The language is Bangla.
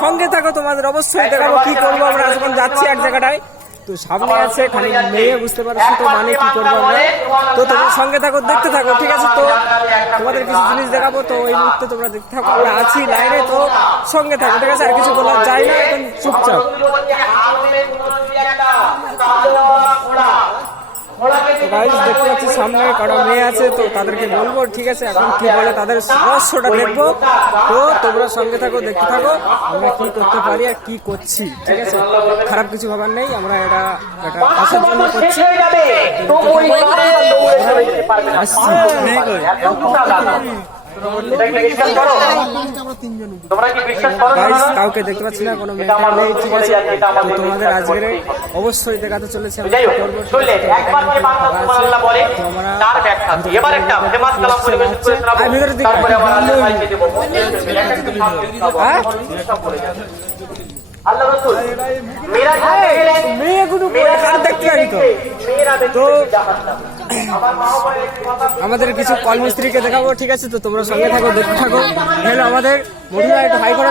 সঙ্গে থাকো, তোমাদের অবশ্যই দেখাবো কি করব আমরা এখন যাচ্ছি এক জায়গাটায় তো সামনে আছে খালি মেয়ে বুঝতে পারছি তো মানে কি করব আমরা তো তোমরা সঙ্গে থাকো দেখতে থাকো ঠিক আছে তো তোমাদের কিছু জিনিস দেখাবো তো এই মুহূর্তে তোমরা দেখতে থাকো আমরা আছি লাইনে তো সঙ্গে থাকো ঠিক আছে আর কিছু বলার যায় না এখন গাইজ দেখতে পাচ্ছি সামনে কটা মেয়ে আছে তো তাদেরকে বলব ঠিক আছে এখন কি বলে তাদের রহস্যটা দেখব তো তোমরা সঙ্গে থাকো দেখতে থাকো আমরা কি করতে পারি আর কি করছি ঠিক আছে খারাপ কিছু ভাবার নেই আমরা এটা এটা আসার জন্য করছি আসছি কাউকে দেখতে পাচ্ছি না কোনো নেই ঠিক আছে তোমাদের আজকের অবশ্যই দেখাতে চলেছে আমরা এবার একটা ফেমাস কালাম পরিবেশন করে শোনাবো আর ভিতরে দিকে তারপরে আবার আল্লাহ হ্যাঁ? দেবো এক একটা সামনে হ্যাঁ সব বলে যাবে। আল্লাহ রাসূল মেরাজ মেয়েগুলো দেখতে পারি তো তো দেখতে জাহান্নাম আমার মা বলে একটি কথা আমাদের কিছু কর্মস্ত্রীকে দেখাবো ঠিক আছে তো তোমরা সঙ্গে থাকো দেখতে থাকো আমাদের মধুরা একটু হাই করে